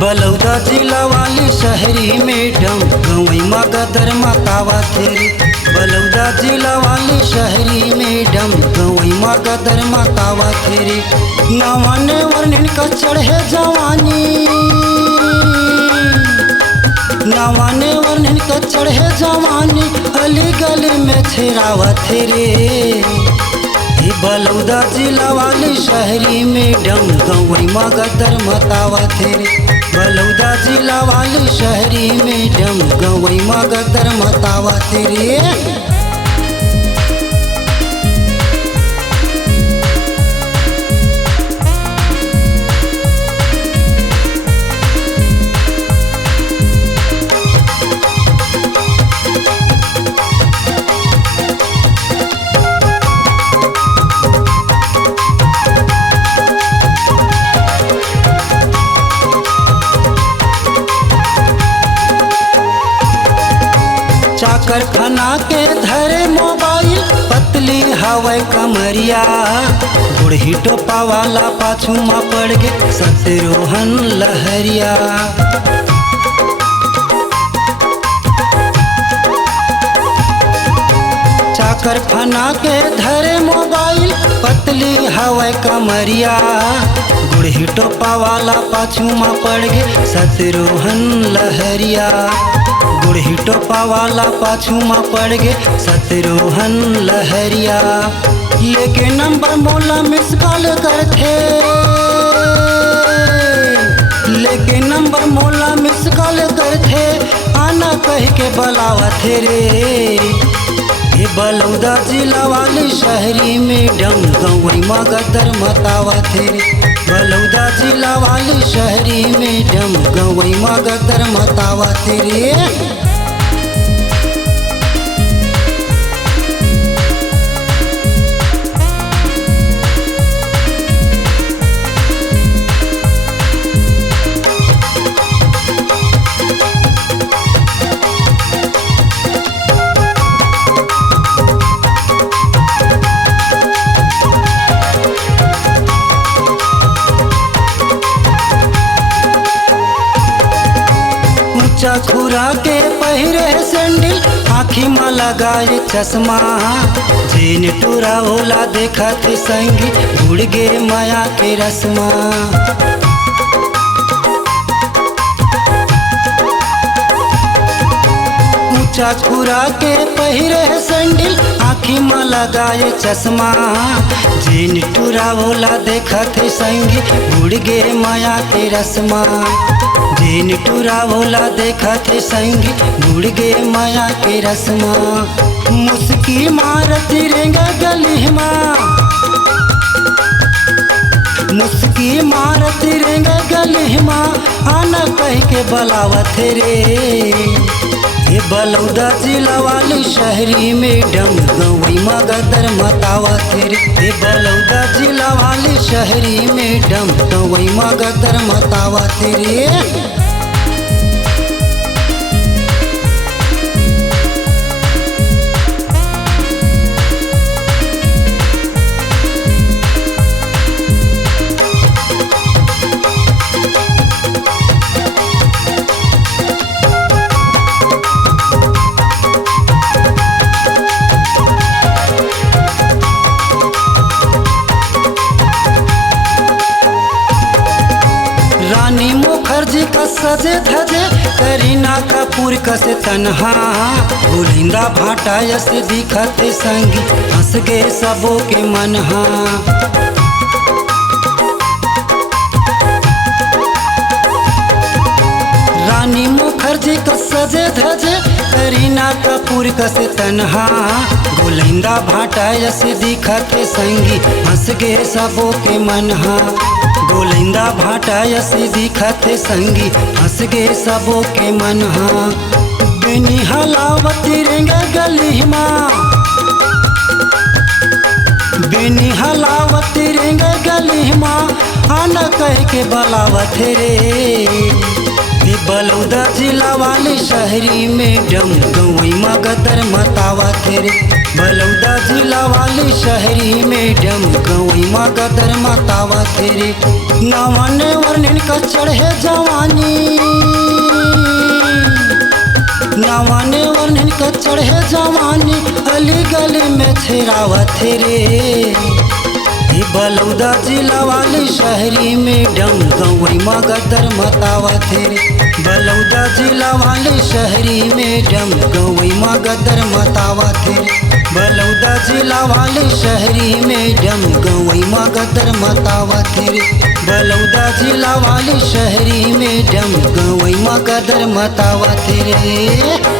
बलौदा जिला वाली शहरी मैडम गवई माँ गदर मतावा तेरी। बलौदा जिला वाली शहरी मैडम गवई माँ गदर मतावा तेरी। नवाने वर्णन का चढ़े जवानी, नवाने वर्णन का चढ़े जवानी अली गली में छेरावा तेरे। बलौदा जिला वाली शहरी मैडम गवई माँ गदर मतावा तेरी। बलौदा जिला वाली शहरी मैडम गवई माँ गदर मतावा तेरी। चाकर खाना के धरे मोबाइल पतली हवाई कमरिया। बूढ़ी टोपा वाला पाछू में पड़ गे सतरोहन लहरिया। चाकर खाना के धरे मोबाइल पतली हवाई कमरिया। बूढ़ी टोपा वाला पाछू में पड़ गे सतरोहन लहरिया। बूढ़ी टोपा वाला पाछू में पड़ गे सतरोहन लहरिया। लेके नंबर मोला मिस कॉल करथे, लेके नंबर मोला मिस कॉल करथे। आना कह के बुलावा थे रे। बलौदा जिला वाली शहरी मैडम गवई माँ गदर मतावा तेरी। बलौदा जिला वाली शहरी मैडम गवई माँ गदर मतावा तेरी। खुरा के पहिरे सैंडल आँखी में लगाए चश्मा। जीन टूरा होला देखा थे संगी उड़ गे माया के रस्मा। ऊंचा खुरा के पहिरे सैंडल आँखी में लगाए चश्मा। जीन टूरा होला देखा थे संगी उड़ गे माया के रस्मा। जीन टूरा भोला देखा थे संगी बुड़ गे माया के रस्मा। मुस्की मारती रेंगा गली माँ, मुस्की मारती रेंगा गली माँ। आना कह के बुलावा थे रे। बलौदा जिला वाली शहरी मैडम गवई माँ गदर मतावा तेरी। बलौदा जिला वाली शहरी मैडम गवई माँ गदर मतावा तेरी। रानी मुखर्जी का सजे धजे करीना कपूर कसे तन्हा। भूलिंदा भाटा यस दिखते संगी हंस गे सबों के मनहा। रानी मुखर्जी का सजे धजे करीना कपूर कसे तन्हा। भूलिंदा भाटा यस दिखते संगी हंस गे सबों के मनहा। गोलिंदा भाटा यसी दिखते संगी हंस गे सबों के मनहा। बेनी हलावती रेंगा गली माँ, नैनी हलावत रेंग गली माँ आना कह के बलावत रे। बलौदा जिला वाली शहरी मैडम गवई माँ गदर मतावत रे। बलौदा जिला वाली शहरी मैडम गवई माँ गदर मतावत रे। नवन वर्णन का चढ़े जवानी, नवन वर्णन का चढ़े जवानी अली गली में छेरावत रे। बलौदा जिला वाली शहरी मैडम गवई माँ गदर मतावत रे। बलौदा जिला वाली शहरी मैडम गवई माँ गदर मतावत रे। बलौदा जिला वाली शहरी मैडम गवई माँ गदर मतावत रे। बलौदा जिला वाली शहरी मैडम गवई माँ गदर मतावत रे।